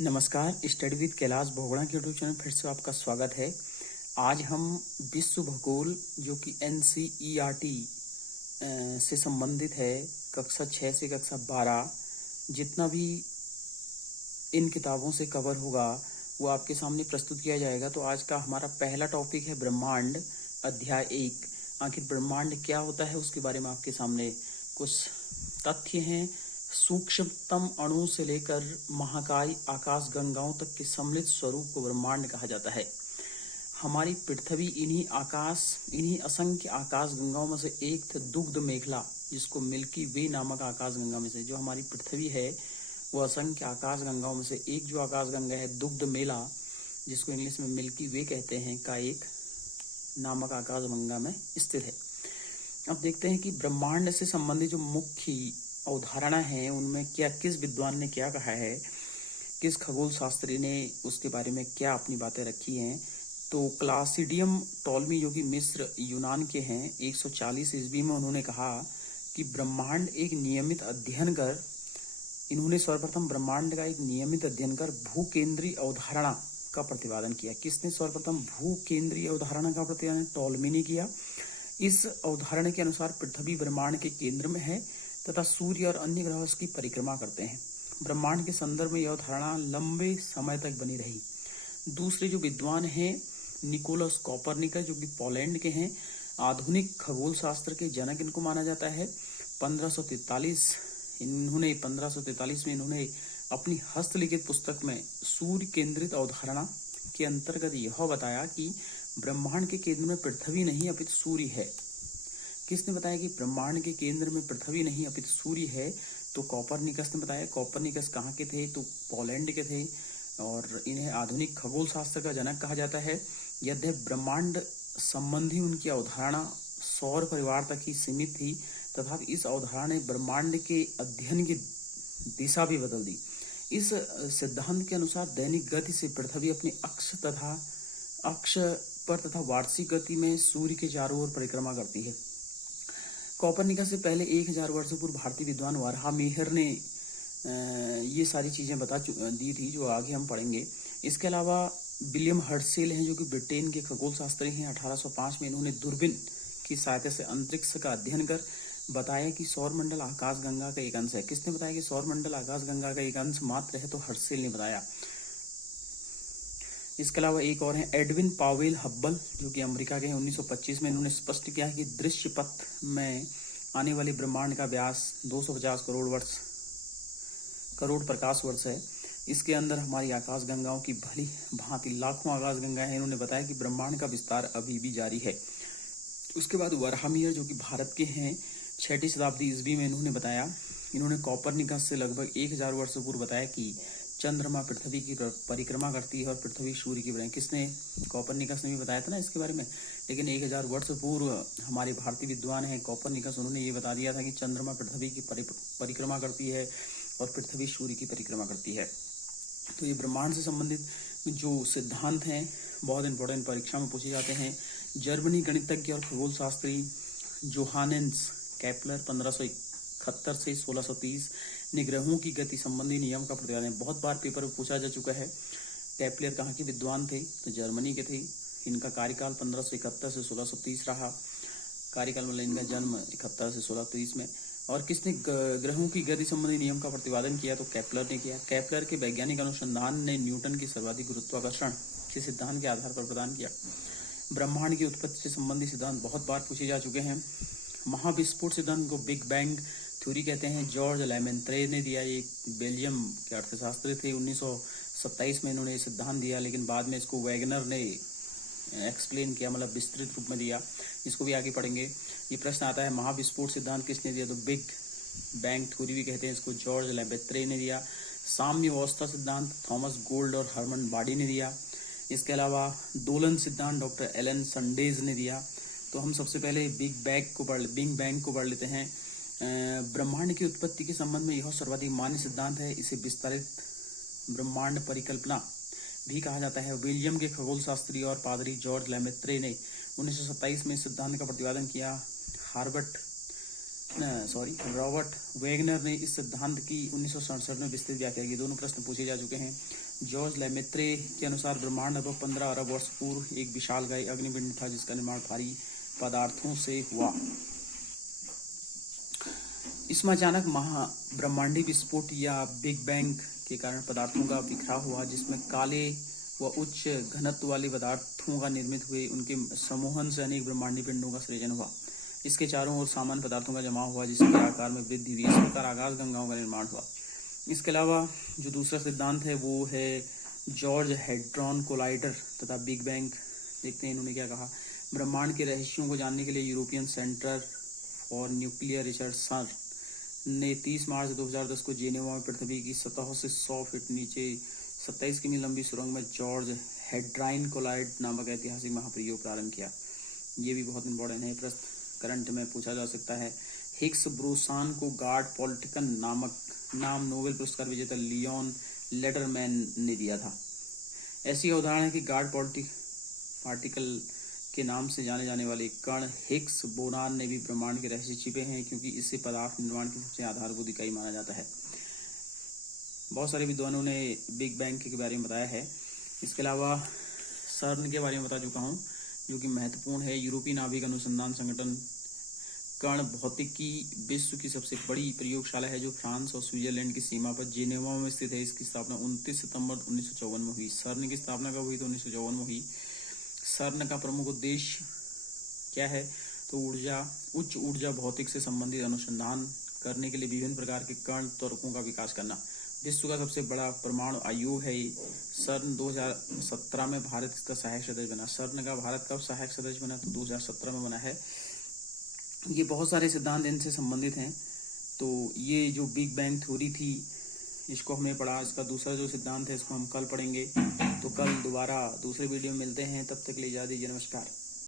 नमस्कार, study with Kailash Bhogra के YouTube channel फिर से आपका स्वागत है। आज हम विश्व भूगोल जो कि एनसीईआरटी से संबंधित है, कक्षा 6 से कक्षा 12 जितना भी इन किताबों से कवर होगा वो आपके सामने प्रस्तुत किया जाएगा। तो आज का हमारा पहला टॉपिक है ब्रह्मांड, अध्याय 1। आखिर ब्रह्मांड क्या होता है उसके बारे में आपके सामने कुछ तथ्य हैं। सूक्ष्मतम अणु से लेकर महाकाय आकाश गंगाओं तक के सम्मिलित स्वरूप को ब्रह्मांड कहा जाता है। हमारी पृथ्वी इन्हीं असंख्य आकाश गंगाओं में से एक थे, दुग्ध मेखला, जिसको मिल्की वे नामक आकाश गंगा में से जो हमारी पृथ्वी है वो असंख्य आकाश गंगाओं में से एक जो आकाश गंगा है दुग्ध मेला, जिसको इंग्लिश में मिल्की वे कहते हैं, का एक नामक आकाश गंगा में स्थित है। अब देखते हैं कि ब्रह्मांड से संबंधित जो मुख्य अवधारणा है उनमें क्या, किस विद्वान ने क्या कहा है, किस खगोल शास्त्री ने उसके बारे में क्या अपनी बातें रखी हैं। तो क्लासिडियम टॉलमी जो कि मिस्र यूनान के हैं, 140 ईस्वी में उन्होंने कहा कि ब्रह्मांड एक नियमित अध्ययन कर, इन्होंने सर्वप्रथम ब्रह्मांड का एक नियमित अध्ययन कर भूकेंद्रीय अवधारणा का प्रतिपादन किया। किसने सर्वप्रथम भूकेंद्रीय अवधारणा का प्रतिपादन? टॉलमी ने किया। इस अवधारणा के अनुसार पृथ्वी ब्रह्मांड के केंद्र में है तथा सूर्य और अन्य ग्रह उसकी परिक्रमा करते हैं। ब्रह्मांड के संदर्भ में यह अवधारणा लंबे समय तक बनी रही। दूसरे जो विद्वान हैं निकोलस कॉपरनिकस जो कि पोलैंड के हैं, आधुनिक खगोल शास्त्र के जनक इनको माना जाता है। 1543 में इन्होंने अपनी हस्तलिखित पुस्तक में सूर्य केंद्रित अवधारणा के अंतर्गत यह बताया कि ब्रह्मांड के केंद्र में पृथ्वी नहीं अपितु सूर्य है। किसने बताया कि ब्रह्मांड के केंद्र में पृथ्वी नहीं अपितु सूर्य है? तो कॉपरनिकस ने बताया। कॉपरनिकस कहाँ के थे? तो पोलैंड के थे और इन्हें आधुनिक खगोल शास्त्र का जनक कहा जाता है। यद्यपि ब्रह्मांड संबंधी उनकी अवधारणा सौर परिवार तक ही सीमित थी, तथापि इस अवधारणा ने ब्रह्मांड के अध्ययन की दिशा भी बदल दी। इस सिद्धांत के अनुसार दैनिक गति से पृथ्वी अपने अक्ष पर तथा वार्षिक गति में सूर्य के चारों ओर परिक्रमा करती है। कॉपरनिकस से पहले 1000 वर्षों पूर्व भारतीय विद्वान वराहमिहिर ने ये सारी चीजें बता दी थी जो आगे हम पढ़ेंगे। इसके अलावा विलियम हर्शेल हैं जो कि ब्रिटेन के खगोल शास्त्री हैं। 1805 में इन्होंने दूरबीन की सहायता से अंतरिक्ष का अध्ययन कर बताया कि सौरमंडल आकाश गंगा का एक अंश है। किसने बताया कि सौरमंडल आकाश गंगा का एक अंश मात्र है? तो हर्शेल ने बताया। इसके अलावा एक और है एडविन पावेल हब्बल जो कि अमेरिका के हैं। 1925 में इन्होंने स्पष्ट किया है कि दृश्य पथ में आने वाले ब्रह्मांड का व्यास 250 करोड़ प्रकाश वर्ष है। इसके अंदर हमारी आकाश गंगाओं की भली भांति लाखों आकाश गंगा है। इन्होंने बताया कि ब्रह्मांड का विस्तार अभी भी जारी है। उसके बाद वराहमिहिर जो कि भारत के हैं, 6वीं शताब्दी ईस्वी में इन्होंने बताया, इन्होंने कॉपरनिकस से लगभग 1000 वर्ष पूर्व बताया कि चंद्रमा पृथ्वी की परिक्रमा करती है और पृथ्वी सूर्य की परिक्रमा। किसने? कॉपरनिकस ने भी बताया था ना इसके बारे में। लेकिन 1000 वर्ष पूर्व हमारे भारतीय विद्वान हैं कॉपरनिकस, उन्होंने ये बता दिया था कि चंद्रमा पृथ्वी की परिक्रमा करती है और पृथ्वी सूर्य की परिक्रमा करती है। तो ये ब्रह्मांड से संबंधित जो सिद्धांत हैं बहुत इंपॉर्टेंट, परीक्षा में पूछे जाते हैं। जर्मनी गणितज्ञ और खगोल शास्त्री जोहानेस केपलर 1571 से 1630 ने ग्रहों की गति संबंधी नियम का प्रतिपादन बहुत बार पेपर में पूछा जा चुका है। केपलर कहाँ के विद्वान थे? तो जर्मनी के थे। इनका कार्यकाल 1571 से 1630 रहा। कार्यकाल मतलब इनका जन्म 71 से 1630 में। और किसने ग्रहों की गति संबंधी नियम का प्रतिपादन किया? तो केपलर ने किया। केपलर के वैज्ञानिक अनुसंधान ने न्यूटन की सर्वाधिक गुरुत्वाकर्षण के सिद्धांत के आधार पर प्रदान किया। ब्रह्मांड की उत्पत्ति से संबंधित सिद्धांत बहुत बार पूछे जा चुके हैं। महाविस्फोट सिद्धांत को बिग बैंग थ्योरी कहते हैं। जॉर्ज लेमेंत्रे ने दिया, ये बेल्जियम के अर्थशास्त्री थे। 1927 में इन्होंने सिद्धांत दिया, लेकिन बाद में इसको वैगनर ने एक्सप्लेन किया, मतलब विस्तृत रूप में दिया। इसको भी आगे पढ़ेंगे। ये प्रश्न आता है महाविस्फोट सिद्धांत किसने दिया? तो बिग बैंग थ्योरी भी कहते हैं इसको, जॉर्ज लेमेंत्रे ने दिया। साम्य अवस्था सिद्धांत थॉमस गोल्ड और हर्मन बाडी ने दिया। इसके अलावा दोलन सिद्धांत डॉक्टर एलन संडेज ने दिया। तो हम सबसे पहले बिग बैंग को पढ़ लेते हैं। ब्रह्मांड की उत्पत्ति के संबंध में यह सर्वाधिक मान्य सिद्धांत है। इसे विस्तारित ब्रह्मांड परिकल्पना भी कहा जाता है। विलियम के खगोल शास्त्री और पादरी जॉर्ज लेमेत्रे ने 1927 में सिद्धांत का प्रतिपादन किया। रॉबर्ट वैगनर ने इस सिद्धांत की 1967 में विस्तृत व्याख्या की। दोनों प्रश्न पूछे जा चुके हैं। जॉर्ज लेमेत्रे के अनुसार ब्रह्मांड लगभग 15 अरब वर्ष पूर्व एक विशालकाय अग्निपिंड था जिसका निर्माण भारी पदार्थों से हुआ। इसमें अचानक महाब्रह्मांडीय विस्फोट या बिग बैंग के कारण पदार्थों का बिखराव हुआ, जिसमें काले व उच्च घनत्व वाले पदार्थों का निर्मित हुए। उनके समूहन से अनेक ब्रह्मांडीय पिंडों का सृजन हुआ। इसके चारों ओर सामान्य पदार्थों का जमाव हुआ जिसके आकार में वृद्धि हुई। इस प्रकार आकाशगंगाओं का निर्माण हुआ। इसके अलावा जो दूसरा सिद्धांत है वो है जॉर्ज हैड्रॉन कोलाइडर तथा बिग बैंग। देखते हैं इन्होंने क्या कहा। ब्रह्मांड के रहस्यों को जानने के लिए European centre for nuclear research सर्न ने 30 मार्च 2010 को जेनेवा में पृथ्वी की सतह से 100 फीट नीचे 27 किमी लंबी सुरंग में जॉर्ज हैड्राइन कोलाइड नामक ऐतिहासिक महाप्रयोग प्रारंभ किया। ये भी बहुत इंपॉर्टेंट है, प्रश्न करंट में पूछा जा सकता है। हिग्स ब्रोसान को गॉड पॉलिटिकन नामक नाम नोबेल पुरस्कार विजेता लियोन लेटरमैन ने दिया था। ऐसी उदाहरण है कि गॉड पार्टिकल के नाम से जाने जाने वाले कण हिग्स बोरान ने भी ब्रह्मांड के रहस्य छिपे हैं, क्योंकि इससे पदार्थ निर्माण की सबसे आधारभूत इकाई माना जाता है। बहुत सारे विद्वानों ने बिग बैंग के बारे में बताया है। इसके अलावा सर्न के बारे में बता चुका हूँ, जो कि महत्वपूर्ण है। यूरोपीय नाभिक अनुसंधान संगठन कण भौतिकी विश्व की सबसे बड़ी प्रयोगशाला है, जो फ्रांस और स्विट्जरलैंड की सीमा पर जेनेवा में स्थित है। इसकी स्थापना 29 सितंबर 1954 में हुई। सर्न की स्थापना कब हुई? तो 1954 में हुई। सर्न का प्रमुख उद्देश्य क्या है? तो उच्च ऊर्जा भौतिक से संबंधित अनुसंधान करने के लिए विभिन्न प्रकार के कण त्वरकों का विकास करना। विश्व का सबसे बड़ा परमाणु आयोग है। सर्न 2017 में भारत का सहायक सदस्य बना। सर्न का भारत का सहायक सदस्य बना तो 2017 में बना है। ये बहुत सारे सिद्धांत इनसे संबंधित हैं। तो ये जो बिग बैंग थ्योरी थी इसको हमने पढ़ा। इसका दूसरा जो सिद्धांत है इसको हम कल पढ़ेंगे। तो कल दोबारा दूसरे वीडियो में मिलते हैं। तब तक के लिए इजाज़त दीजिए। नमस्कार।